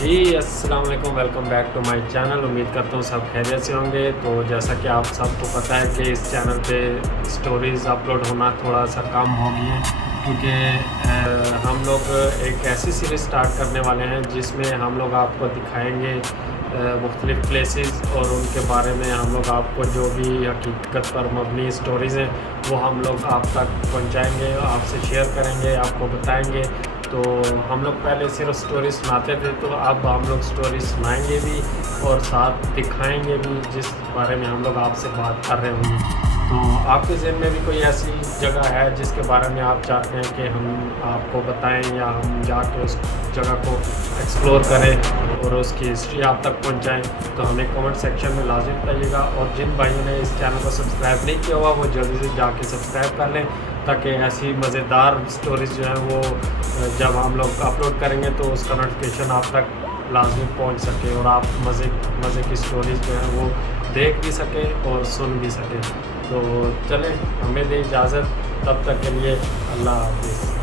جی السلام علیکم، welcome back to my channel. امید کرتا ہوں سب خیریت سے ہوں گے۔ تو جیسا کہ آپ سب کو پتہ ہے کہ اس چینل پہ سٹوریز اپلوڈ ہونا تھوڑا سا کم ہو گئی ہے، کیونکہ ہم لوگ ایک ایسی سیریز سٹارٹ کرنے والے ہیں جس میں ہم لوگ آپ کو دکھائیں گے مختلف پلیسز، اور ان کے بارے میں ہم لوگ آپ کو جو بھی حقیقت پر مبنی سٹوریز ہیں وہ ہم لوگ آپ تک پہنچائیں گے، آپ سے شیئر کریں گے، آپ کو بتائیں گے۔ تو ہم لوگ پہلے صرف سٹوری سناتے تھے، تو اب ہم لوگ سٹوری سنائیں گے بھی اور ساتھ دکھائیں گے بھی جس بارے میں ہم لوگ آپ سے بات کر رہے ہوں گے۔ تو آپ کے ذہن میں بھی کوئی ایسی جگہ ہے جس کے بارے میں آپ چاہتے ہیں کہ ہم آپ کو بتائیں یا ہم جا کے اس جگہ کو ایکسپلور کریں اور اس کی ہسٹری آپ تک پہنچائیں، تو ہمیں کمنٹ سیکشن میں لازم بتائیے گا۔ اور جن بھائیوں نے اس چینل کو سبسکرائب نہیں کیا ہوا وہ جلدی سے جا کے سبسکرائب کر لیں، تاکہ ایسی مزیدار سٹوریز جو ہیں وہ جب ہم لوگ اپلوڈ کریں گے تو اس کا نوٹیفیکیشن آپ تک لازمی پہنچ سکے، اور آپ مزے کی سٹوریز جو ہیں وہ دیکھ بھی سکیں اور سن بھی سکیں۔ تو چلیں، ہمیں دیں اجازت، تب تک کے لیے اللہ حافظ۔